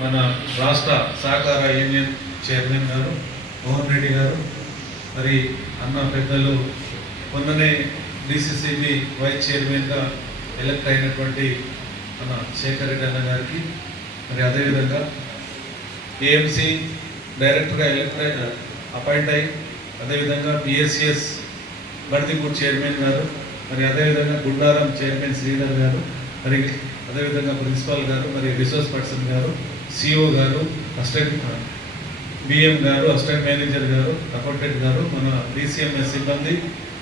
మన రాష్ట్ర సహకార యూనియన్ చైర్మన్ గారు మోహన్ రెడ్డి గారు, మరి అన్న పెద్దలు మొన్ననే డిసిసిబి వైస్ చైర్మన్గా ఎలక్ట్ అయినటువంటి మన శేఖర్ రెడ్డి అన్న గారికి, మరి అదేవిధంగా ఏఎంసీ డైరెక్టర్గా అపాయింట్ అయ్యి, అదేవిధంగా పిఎస్సిఎస్ బర్దిపూర్ చైర్మన్ గారు, మరి అదేవిధంగా గుండారం చైర్మన్ శ్రీధర్ గారు, మరి అదేవిధంగా ప్రిన్సిపాల్ గారు, మరి రిసోర్స్ పర్సన్ గారు, సిఓ గారు, అసిస్టెంట్ బిఎం గారు, అసిస్టెంట్ మేనేజర్ గారు, అకౌంటెంట్ గారు, మన డిసిఎంఎస్ సిబ్బంది,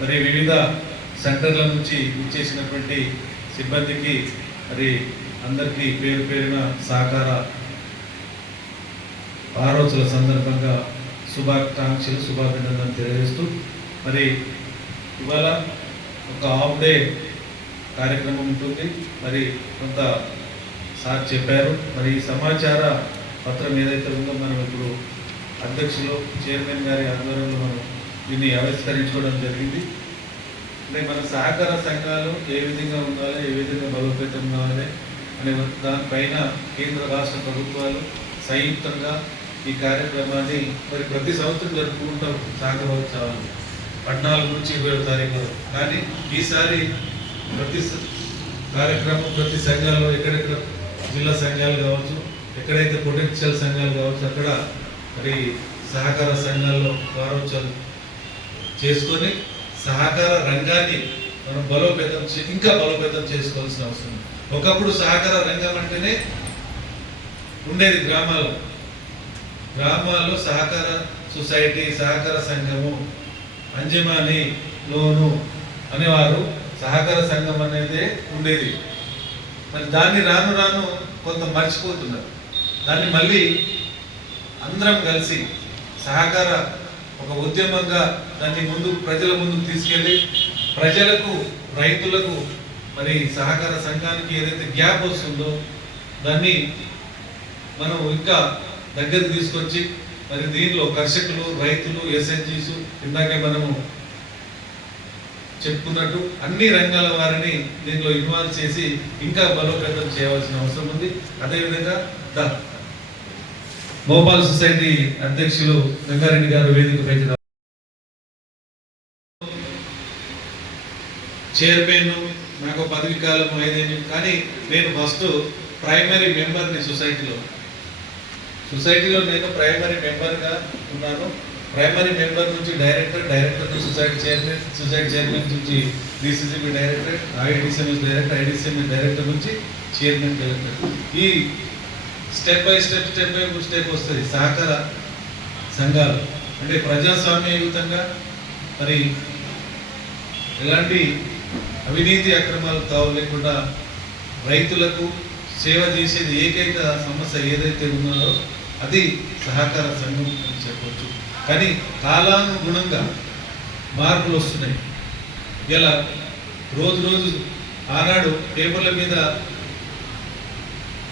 మరి వివిధ సెంటర్ల నుంచి ఇచ్చేసినటువంటి సిబ్బందికి మరి అందరికీ పేరు పేరున సహకార వారోత్సవాల సందర్భంగా శుభాకాంక్షలు, శుభాభినందనలు తెలియజేస్తూ, మరి ఇవాళ ఒక హాఫ్ డే కార్యక్రమం ఉంటుంది. మరి కొంత సార్ చెప్పారు. మరి ఈ సమాచార పత్రం ఏదైతే ఉందో మనం ఇప్పుడు అధ్యక్షులు చైర్మన్ గారి ఆధ్వర్యంలో మనం దీన్ని ఆవిష్కరించుకోవడం జరిగింది. అంటే మన సహకార సంఘాలు ఏ విధంగా ఉండాలి, ఏ విధంగా బలోపేతం కావాలి అనే దానిపైన కేంద్ర రాష్ట్ర ప్రభుత్వాలు సంయుక్తంగా ఈ కార్యక్రమాన్ని మరి ప్రతి సంవత్సరం జరుపుకుంటాం సహకారోత్సవాలు 14 నుంచి 20వ తారీఖు. కానీ ఈసారి ప్రతి కార్యక్రమం ప్రతి సంఘాల్లో ఎక్కడెక్కడ జిల్లా సంఘాలు కావచ్చు, ఎక్కడైతే పొటెన్షియల్ సంఘాలు కావచ్చు, అక్కడ మరి సహకార సంఘాల్లో వారోత్సవాలు చేసుకొని సహకార రంగాన్ని మనం ఇంకా బలోపేతం చేసుకోవాల్సిన అవసరం. ఒకప్పుడు సహకార రంగం అంటేనే ఉండేది గ్రామాల్లో సహకార సొసైటీ, సహకార సంఘము, అంజమాని, లోను అనేవారు. సహకార సంఘం అనేది ఉండేది. మరి దాన్ని రాను రాను కొంత మర్చిపోతున్నారు. దాన్ని మళ్ళీ అందరం కలిసి సహకార ఒక ఉద్యమంగా దాన్ని ప్రజల ముందుకు తీసుకెళ్ళి ప్రజలకు, రైతులకు మరి సహకార సంఘానికి ఏదైతే గ్యాప్ వస్తుందో దాన్ని మనం ఇంకా దగ్గరికి తీసుకొచ్చి మరి దీనిలో కర్షకులు, రైతులు, ఎస్ఎన్జీస్, ఇందాకే మనము చెప్పుకున్నట్టు అన్ని రంగాల వారిని దీనిలో ఇన్వాల్వ్ చేసి ఇంకా బలోపేతం చేయవలసిన అవసరం ఉంది. అదేవిధంగా మోపాల్ సొసైటీ అధ్యక్షులు గంగారెడ్డి గారు వేదిక పెంచిన చైర్మన్, నాకు పదవి కాలం 5 ఏళ్ళు. కానీ నేను ఫస్ట్ ప్రైమరీ మెంబర్ని సొసైటీలో నేను ప్రైమరీ మెంబర్గా ఉన్నాను. ప్రైమరీ మెంబర్ నుంచి డైరెక్టర్ నుంచి సొసైటీ చైర్మన్ నుంచి DCCB director, IDCMS director, IDCMS director నుంచి చైర్మన్ డైరెక్టర్. ఈ స్టెప్ బై స్టెప్ వస్తుంది. సహకార సంఘాలు అంటే ప్రజాస్వామ్యయుతంగా మరి ఎలాంటి అవినీతి అక్రమాలు తావు లేకుండా రైతులకు సేవ చేసేది ఏకైక సమస్య ఏదైతే ఉన్నదో అది సహకార సంఘం అని చెప్పవచ్చు. కానీ కాలానుగుణంగా మార్పులు వస్తున్నాయి. ఇలా రోజు ఆనాడు పేపర్ల మీద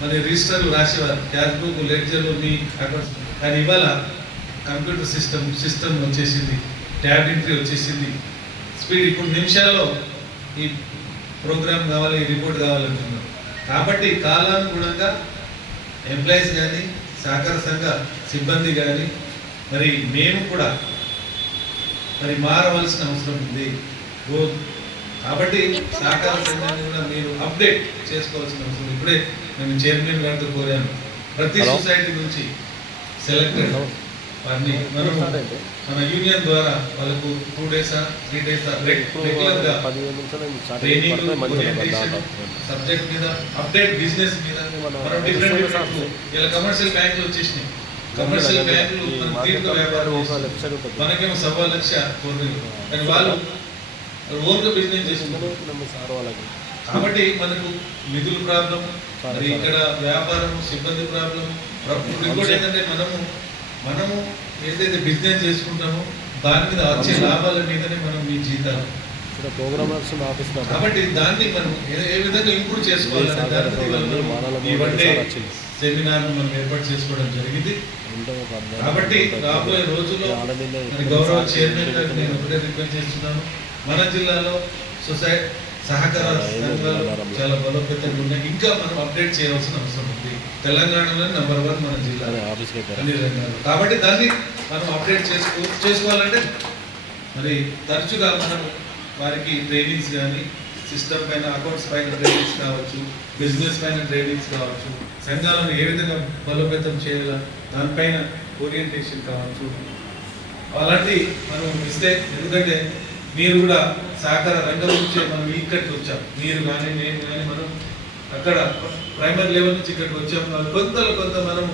మరి రిజిస్టర్లు రాసేవారు, క్యాష్ బుక్, లెడ్జర్లు, మీ అకౌంట్స్. కానీ ఇవాళ కంప్యూటర్ సిస్టమ్ వచ్చేసింది, ట్యాబ్ ఎంట్రీ వచ్చేసింది, స్పీడ్. ఇప్పుడు నిమిషాల్లో ఈ ప్రోగ్రామ్ కావాలి, ఈ రిపోర్ట్ కావాలంటున్నారు. కాబట్టి కాలానుగుణంగా ఎంప్లాయీస్ కానీ, సహకార సంఘ సిబ్బంది కానీ, మరి మేము కూడా మరి మారవలసిన అవసరం ఉంది రోజు. కాబట్టి సహకార సంఘాన్ని కూడా మీరు అప్డేట్ చేసుకోవాల్సిన అవసరం. ఇప్పుడే నేను చైర్మన్ గారితో కోరాను, ప్రతి సొసైటీ నుంచి సెలెక్టెడ్ వారిని మనం మన యూనియన్ ద్వారా వాళ్ళకు 2 days 3 days రెగ్యులర్గా ట్రైనింగ్, సబ్జెక్ట్ మీద అప్డేట్, బిజినెస్ మీద మనం డిఫరెంట్ ఇలా కమర్షియల్ బ్యాంకులు వచ్చేసినాయి. కమర్షియల్ బ్యాంకులు దీంట్లో వ్యాపారం, మనకేమో 1,00,000 కోట్లు, కానీ వాళ్ళు ఓన్గా బిజినెస్ చేస్తున్నారు. కాబట్టి మనకు నిధుల ప్రాబ్లం, మరి ఇక్కడ వ్యాపారం, సిబ్బంది ప్రాబ్లం. ఇంకోటి ఏంటంటే మనము ఏదైతే బిజినెస్ చేసుకుంటామో దాని మీద వచ్చే లాభాల మీదనే మనం మీ జీతాలు. కాబట్టి దాన్ని మనం ఏ విధంగా ఇంప్రూవ్ చేసుకోవాలని దాని ఈ వన్ డే సెమినార్ మనం ఏర్పాటు చేసుకోవడం జరిగింది. కాబట్టి రాబోయే రోజుల్లో గౌరవ చైర్మన్ గారికి నేను ఒకటే రిక్వెస్ట్ చేస్తున్నాను, మన జిల్లాలో సహకార సంఘాలు చాలా బలోపేతంగా ఉన్నాయి. ఇంకా మనం అప్డేట్ చేయవలసిన అవసరం ఉంది. తెలంగాణలో నెంబర్ 1 మన జిల్లా అన్ని రంగాలు. కాబట్టి దాన్ని మనం అప్డేట్ చేసుకోవాలంటే మరి తరచుగా మనం వారికి ట్రైనింగ్స్ కానీ సిస్టమ్ పైన, అకౌంట్స్ పైన ట్రైనింగ్స్ కావచ్చు, బిజినెస్ పైన ట్రైనింగ్స్ కావచ్చు, సంఘాలను ఏ విధంగా బలోపేతం చేయాలా దానిపైన ఓరియంటేషన్ కావచ్చు, అలాంటి మనం ఇస్తే. ఎందుకంటే మీరు కూడా సహకార రంగం నుంచే మనం ఇక్కడికి వచ్చాం. మీరు కానీ నేను కానీ మనం అక్కడ ప్రైమరీ లెవెల్ నుంచి ఇక్కడికి వచ్చాం. కొంత మనం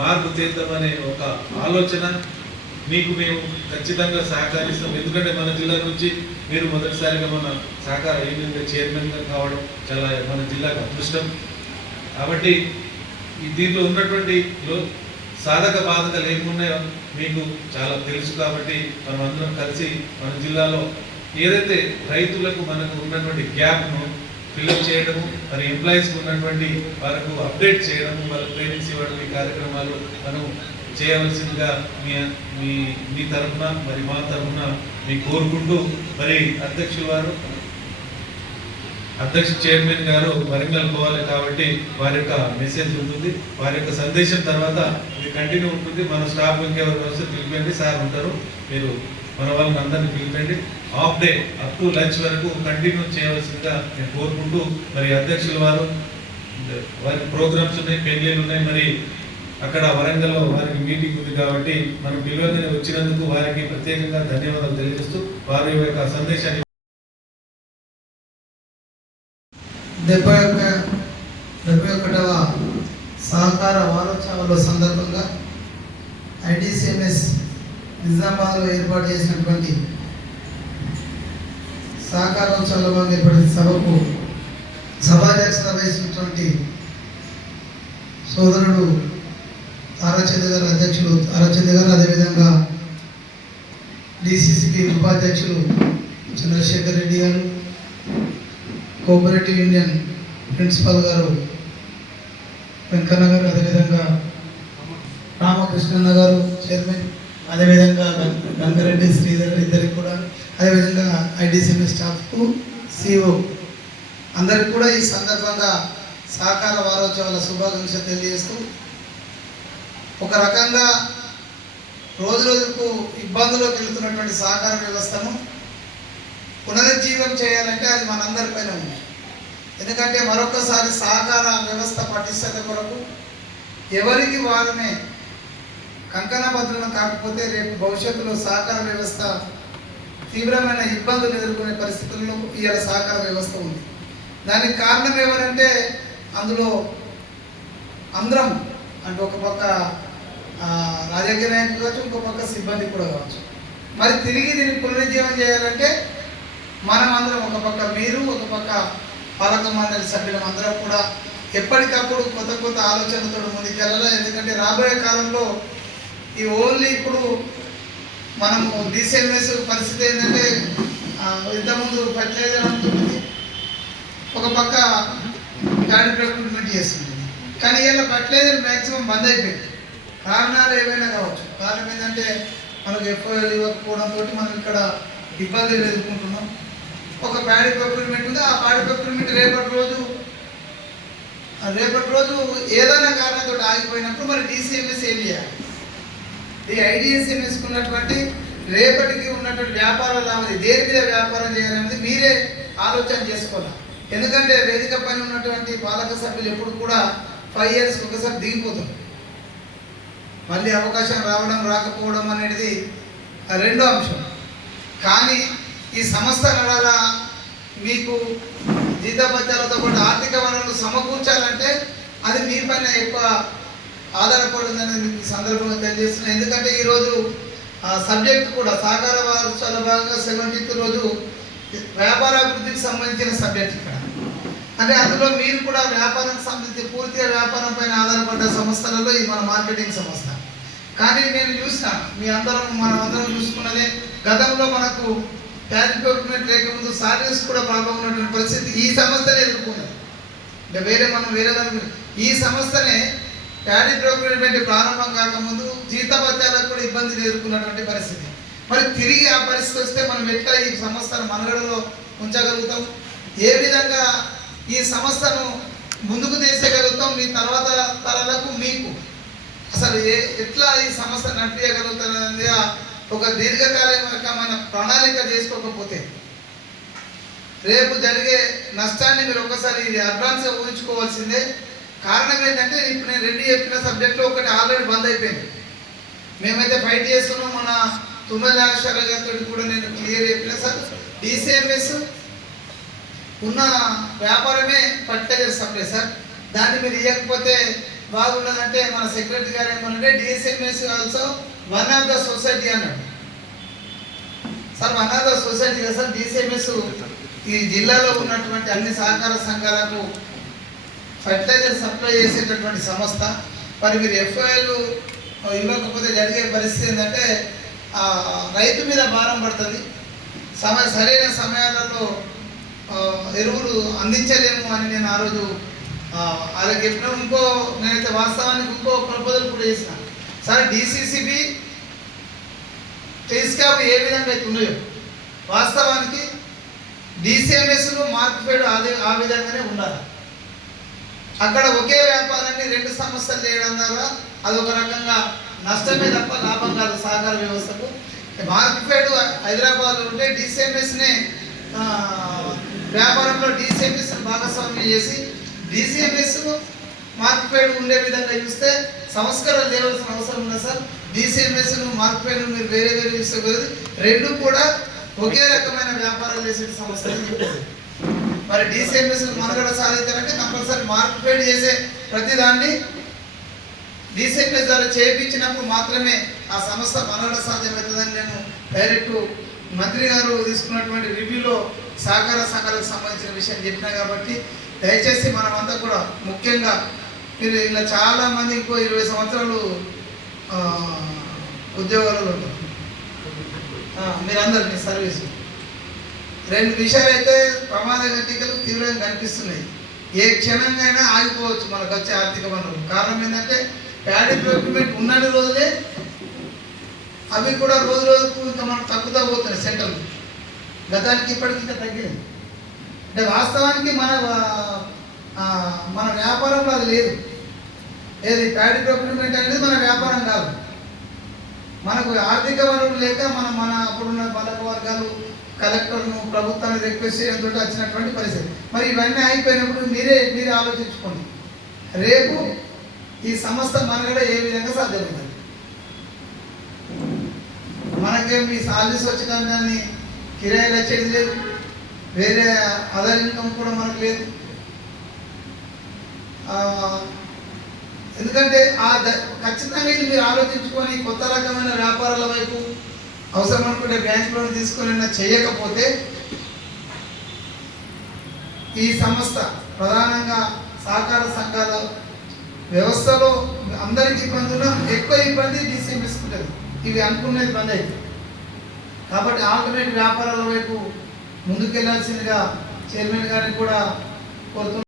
మార్పు తీద్దామనే ఒక ఆలోచన మీకు మేము ఖచ్చితంగా సహకరిస్తాం. ఎందుకంటే మన జిల్లా నుంచి మీరు మొదటిసారిగా మన సహకార యూనియన్గా చైర్మన్గా కావడం చాలా మన జిల్లాకు అదృష్టం. కాబట్టి దీంట్లో ఉన్నటువంటి సాధక బాధకలు ఏమున్నాయో మీకు చాలా తెలుసు. కాబట్టి మనం అందరం కలిసి మన జిల్లాలో ఏదైతే రైతులకు మనకు ఉన్నటువంటి గ్యాప్ను ఫిల్అప్ చేయడము, మరి ఎంప్లాయీస్కి ఉన్నటువంటి వారికి అప్డేట్ చేయడము, వాళ్ళకి ట్రైనింగ్స్ ఇవ్వడం, ఈ కార్యక్రమాలు మనం చేయవలసిందిగా మీ తరఫున మరి మా తరఫున మీకు కోరుకుంటూ, మరి అధ్యక్ష చైర్మన్ గారు వరంగల్ పోవాలి కాబట్టి వారి యొక్క మెసేజ్ ఉంటుంది, వారి యొక్క సందేశం తర్వాత ఇది కంటిన్యూ ఉంటుంది. మన స్టాఫ్ ఇంకెవరు వస్తే పిలిపండి, సార్ ఉంటారు, మీరు మన వాళ్ళని అందరినీ పిలిపండి. Half day up to lunch వరకు కంటిన్యూ చేయవలసిందిగా నేను కోరుకుంటూ, మరి అధ్యక్షుల వారికి ప్రోగ్రామ్స్ ఉన్నాయి, పెళ్లిళ్ళు ఉన్నాయి, మరి అక్కడ వరంగల్లో వారికి మీటింగ్ ఉంది కాబట్టి మనం పిలువగానే వచ్చినందుకు వారికి ప్రత్యేకంగా ధన్యవాదాలు తెలియజేస్తూ వారి యొక్క సందేశాన్ని 71వ సహకార వారోత్సవాల సందర్భంగా ఐడిసిఎంఎస్ నిజామాబాద్లో ఏర్పాటు చేసినటువంటి సహకారోత్సవాల్లో ఏర్పడిన సభకు సభాధ్యక్షత వహించినటువంటి సోదరుడు తారాచంద్ర గారు, అధ్యక్షులు తారాచంద్ర గారు, అదేవిధంగా డిసిసికి ఉపాధ్యక్షులు చంద్రశేఖర్ రెడ్డి గారు, కోఆపరేటివ్ యూనియన్ ప్రిన్సిపల్ గారు వెంకన్న గారు, అదేవిధంగా రామకృష్ణన్న గారు చైర్మన్, అదేవిధంగా గంగారెడ్డి శ్రీధర్ ఇద్దరికి కూడా, అదేవిధంగా ఐడిసిఎంఎస్ స్టాఫ్కు సిఓ అందరికి కూడా ఈ సందర్భంగా సహకార వారోత్సవాల శుభాకాంక్షలు తెలియజేస్తూ, ఒక రకంగా రోజుకు ఇబ్బందులోకి వెళ్తున్నటువంటి సహకార వ్యవస్థను పునరుజ్జీవం చేయాలంటే అది మనందరిపైన ఉంది. ఎందుకంటే మరొకసారి సహకార వ్యవస్థ పటిష్టత కొరకు ఎవరికి వారనే కంకణబద్ధులను కాకపోతే రేపు భవిష్యత్తులో సహకార వ్యవస్థ తీవ్రమైన ఇబ్బందులు ఎదుర్కొనే పరిస్థితుల్లో ఇవాళ సహకార వ్యవస్థ ఉంది. దానికి కారణం ఎవరంటే అందులో అందరం అంటే ఒక పక్క రాజకీయ నాయకులు కావచ్చు, ఇంకో పక్క సిబ్బంది కూడా కావచ్చు. మరి తిరిగి దీన్ని పునరుజ్జీవం చేయాలంటే మనం అందరం, ఒక పక్క మీరు, ఒక పక్క పాలక మండలి సభ్యులం అందరం కూడా ఎప్పటికప్పుడు కొత్త ఆలోచనలతో ముందుకెళ్ళాలి. ఎందుకంటే రాబోయే కాలంలో ఈ ఓన్లీ ఇప్పుడు మనము డిసిఎంఎస్ పరిస్థితి ఏంటంటే ఇంతకుముందు ఫర్టిలైజర్ ఉంటుంది, ఒక పక్క ప్యాడీ ప్రొక్యూర్మెంట్ చేస్తుంది. కానీ ఇలా ఫర్టిలైజర్ మ్యాక్సిమం బంద్ అయిపోయింది. కారణాలు ఏమైనా కావచ్చు. కారణం ఏంటంటే మనకు ఎఫ్ఓఎల్ ఇవ్వకపోవడంతో మనం ఇక్కడ ఇబ్బందులు ఎదుర్కొంటున్నాం. ఒక ప్యాడీ ప్రొక్యూర్మెంట్ ఉంది, ఆ ప్యాడీ ప్రొక్యూర్మెంట్ రేపటి రోజు ఏదైనా కారణంతో ఆగిపోయినప్పుడు మరి డిసిఎంఎస్ ఏం చేయాలి? ఈ ఐడిఎస్ఎంఎస్కి ఉన్నటువంటి రేపటికి ఉన్నటువంటి వ్యాపార లాభం దేని మీద వ్యాపారం చేయాలనేది మీరే ఆలోచన చేసుకోవాలి. ఎందుకంటే వేదిక పైన ఉన్నటువంటి పాలక సభ్యులు ఎప్పుడు కూడా 5 years ఒకసారి దిగిపోతారు. మళ్ళీ అవకాశం రావడం రాకపోవడం అనేది రెండో అంశం. కానీ ఈ సంస్థ నడాలా, మీకు జీతభత్యాలతో పాటు ఆర్థిక వనరులు సమకూర్చాలంటే అది మీ పైన ఎక్కువ ఆధారపడిందని మీకు సందర్భంగా తెలియజేస్తున్నాను. ఎందుకంటే ఈరోజు సబ్జెక్ట్ కూడా సహకార వారోత్సవాల భాగంగా 17th రోజు వ్యాపారాభివృద్ధికి సంబంధించిన సబ్జెక్ట్ ఇక్కడ. అంటే అందులో మీరు కూడా వ్యాపారానికి సంబంధించి పూర్తిగా వ్యాపారం పైన ఆధారపడ్డ సంస్థలలో ఇది మన మార్కెటింగ్ సంస్థ. కానీ నేను చూసిన మనం అందరం చూసుకున్నదే, గతంలో మనకు ప్యాడీ ప్రొక్యూర్మెంట్ లేకముందు సాలరీస్ కూడా ప్రాబ్లం ఉన్నటువంటి పరిస్థితి ఈ సంస్థనే ఎదుర్కొన్నది. అంటే వేరే దాని ఈ సంస్థనే ప్యాడీ ప్రొక్యూర్మెంట్ ప్రారంభం కాకముందు జీతభత్యాలకు కూడా ఇబ్బందులు ఎదుర్కొన్నటువంటి పరిస్థితి. మరి తిరిగి ఆ పరిస్థితి వస్తే మనం ఎట్లా ఈ సంస్థను మనగడలో ఉంచగలుగుతాం? ఏ విధంగా ఈ సంస్థను ముందుకు తీసేయగలుగుతాం, మీ తర్వాత తరాలకు మీకు అసలు ఎట్లా ఈ సంస్థ నడిపించగలుగుతున్నది ఒక దీర్ఘకాలికమైన ప్రణాళిక చేసుకోకపోతే రేపు జరిగే నష్టాన్ని మీరు ఒక్కసారి ఇది అడ్వాన్స్గా ఊహించుకోవాల్సిందే. కారణం ఏంటంటే ఇప్పుడు నేను రెండు చెప్పిన సబ్జెక్టులో ఒకటి ఆల్రెడీ బంద్ అయిపోయింది. మేమైతే ఫైట్ చేస్తున్నాం. మన తుమ్మల నాగేశ్వర గారితో కూడా నేను క్లియర్ చెప్పిన సార్, డిసిఎంఎస్ ఉన్న వ్యాపారమే ఫర్టిలైజర్ సప్లై సార్. దాన్ని మీరు ఇవ్వకపోతే బాగుండదంటే మన సెక్రటరీ గారు ఏమన్నారంటే DCMS also one of the society అన్నాడు sir. One of the society కదా సార్. డిసిఎంఎస్ ఈ జిల్లాలో ఉన్నటువంటి అన్ని సహకార సంఘాలకు ఫర్టిలైజర్ సప్లై చేసేటటువంటి సంస్థ. మరి మీరు ఎఫ్ఐఎల్ ఇవ్వకపోతే జరిగే పరిస్థితి ఏంటంటే రైతు మీద భారం పడుతుంది. సరైన సమయాలలో ఎరువులు అందించలేము అని నేను ఆ రోజు అలాగే చెప్పిన. నేనైతే వాస్తవానికి ఇంకో ప్రపోజల్ కూడా చేసిన సార్. డిసిసిబి టెస్కాప్ ఏ విధంగా అయితే ఉన్నాయో వాస్తవానికి డిసిఎంఎస్లు మార్కెట్ ఆ విధంగానే ఉండాలి. అక్కడ ఒకే వ్యాపారాన్ని రెండు సంస్థలు చేయడం ద్వారా అదొక రకంగా నష్టమే తప్ప లాభం కాదు సహకార వ్యవస్థకు. మార్కెట్ హైదరాబాద్లో ఉంటే డిసిఎంఎస్నే వ్యాపారంలో డిసిఎంఎస్ భాగస్వామ్యం చేసి డిసిఎంఎస్ మార్కెట్ ఉండే విధంగా చూస్తే సంస్కరణ చేయవలసిన అవసరం ఉంది సార్. డిసిఎంఎస్ను మార్కెట్ మీరు వేరే వేరే చూసుకోలేదు, రెండు కూడా ఒకే రకమైన వ్యాపారాలు చేసే సంస్థలు. మరి డిసిఎంఎస్ మనుగడ సాధించాలంటే కంపల్సరీ మార్కెట్ చేసే ప్రతిదాన్ని డిసిఎంఎస్ ద్వారా చేయించినప్పుడు మాత్రమే ఆ సంస్థ మనుగడ సాధ్యమవుతుందని నేను డైరెక్ట్ మంత్రి గారు తీసుకున్నటువంటి రివ్యూలో సహకార సంఘాలకు సంబంధించిన విషయం చెప్పినా. కాబట్టి దయచేసి మనమంతా కూడా ముఖ్యంగా మీరు ఇలా చాలామంది ఇంకో 20 సంవత్సరాలు ఉద్యోగాలలో మీరందరూ మీ సర్వీసు రెండు విషయాలు అయితే ప్రమాద గతికలు తీవ్రంగా కనిపిస్తున్నాయి. ఏ క్షణంగా ఆగిపోవచ్చు మనకు వచ్చే ఆర్థిక వనరులు. కారణం ఏంటంటే ప్యాడీ ప్రొక్యూర్మెంట్ ఉన్నన్ని రోజులే అవి కూడా రోజు రోజుకు ఇంకా మనకు తగ్గుతూ పోతున్నాయి సెంటర్లు. గతానికి ఇప్పటికి ఇంకా తగ్గింది. అంటే వాస్తవానికి మన వ్యాపారంలో అది లేదు. ఏది ప్యాడీ ప్రొక్యూర్మెంట్ అనేది మన వ్యాపారం కాదు. మనకు ఆర్థిక వనరులు లేక మన అప్పుడున్న పాలక వర్గాలు కలెక్టర్ను ప్రభుత్వాన్ని రిక్వెస్ట్ చేయడంతో వచ్చినటువంటి పరిస్థితి. మరి ఇవన్నీ అయిపోయినప్పుడు మీరే ఆలోచించుకోండి, రేపు ఈ సంస్థ మనుగడ ఏ విధంగా సాధ్యమవుతుంది. మనకేం మీ సాలరీస్ వచ్చిన దాన్ని కిరాయిలు వచ్చేది లేదు, వేరే అదర్ ఇన్కమ్ కూడా మనకు లేదు. ఎందుకంటే ఖచ్చితంగా ఇది మీరు ఆలోచించుకొని కొత్త రకమైన వ్యాపారాల వైపు అవసరం అనుకుంటే బ్యాంక్ లోన్ తీసుకొని చేయకపోతే ఈ సంస్థ ప్రధానంగా సహకార సంఘాల వ్యవస్థలో అందరికి ఇబ్బందులు, ఎక్కువ ఇబ్బంది డిసిఎంఎస్ ఉంటుంది. ఇవి అనుకునేది బంద్ అవుతుంది. కాబట్టి ఆల్టర్నేట్ వ్యాపారాల వైపు ముందుకెళ్లాల్సిందిగా చైర్మన్ గారిని కూడా కోరుతున్నాను.